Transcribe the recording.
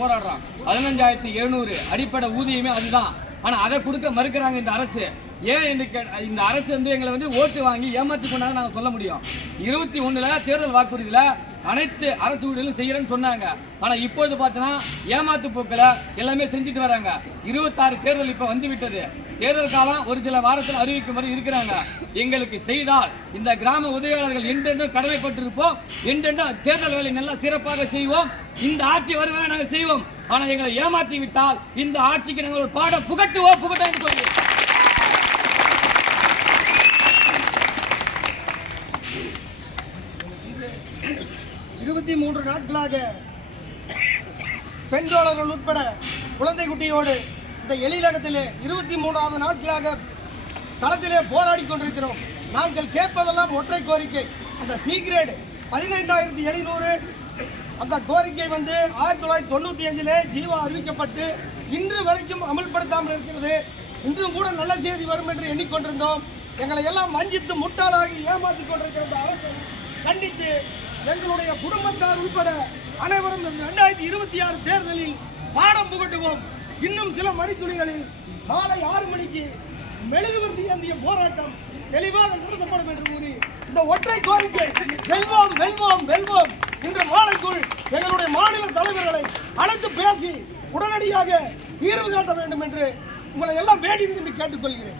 போராடுறோம். 15,700 அடிப்படை ஊதியமே அதுதான். ஆனா அதை கொடுக்க மறுக்கிறாங்க இந்த அரசு. ஏன் இந்த அரசு எங்களை ஓட்டு வாங்கி ஏமாற்றி கொண்டாங்க நாங்கள் சொல்ல முடியும். 21 தேர்தல் வாக்குறுதியில அனைத்து அரசு ஊழியர்களும் செய்யறேன்னு சொன்னாங்க. ஆனா இப்போது பார்த்தோன்னா ஏமாத்து போக்கில் எல்லாமே செஞ்சுட்டு வராங்க. 26 தேர்தல் இப்ப வந்து விட்டது. தேர்தல் காலம் ஒரு சில வாரத்தில் அறிவிக்கும் வரை இருக்கிறாங்க. எங்களுக்கு செய்தால் இந்த கிராம உதவியாளர்கள் என்றென்றும் கடமைப்பட்டிருப்போம். என்றென்றும் தேர்தல் வேலை நல்லா சிறப்பாக செய்வோம். இந்த ஆட்சி வருவதை நாங்கள் செய்வோம். ஆனா எங்களை ஏமாற்றி விட்டால் இந்த ஆட்சிக்கு நாங்கள் ஒரு பாடம் புகட்டுவோம் என்று சொல்லி 23 நாட்களாக பெண் தோழர்கள் உட்பட குழந்தை குட்டியோடு இந்த எழிலகத்திலே 23வது நாட்களாக களத்திலே போராடி கொண்டிருக்கிறோம். நாங்கள் கேட்பதெல்லாம் ஒற்றை கோரிக்கை. அந்த சி கிரேட் 15,700 அந்த கோரிக்கை 1995 ஜீவா அறிவிக்கப்பட்டு இன்று வரைக்கும் அமல்படுத்தாமல் இருக்கிறது. இன்றும் கூட நல்ல செய்தி வரும் என்று எண்ணிக்கொண்டிருந்தோம். எங்களை எல்லாம் வஞ்சித்து முட்டாளாகி ஏமாற்றிக் கொண்டிருக்கிற இந்த அரசை கண்டித்து எங்களுடைய குடும்பத்தார் உட்பட அனைவரும் 2026 தேர்தலில் பாடம் புகட்டுவோம். இன்னும் சில மணித்துளிகளில் மாலை 6 மணிக்கு மெழுகுவர்த்தி ஏந்திய போராட்டம் தெளிவாக நடத்தப்படும் என்று கூறி இந்த ஒற்றை கோரிக்கை வெல்வோம் வெல்வோம் வெல்வோம் இன்று மாலைக்குள் எங்களுடைய மாநில தலைவர்களை அழைத்து பேசி உடனடியாக தீர்வு காட்ட வேண்டும் என்று உங்களை எல்லாம் வேண்டி விரும்பி கேட்டுக்கொள்கிறேன்.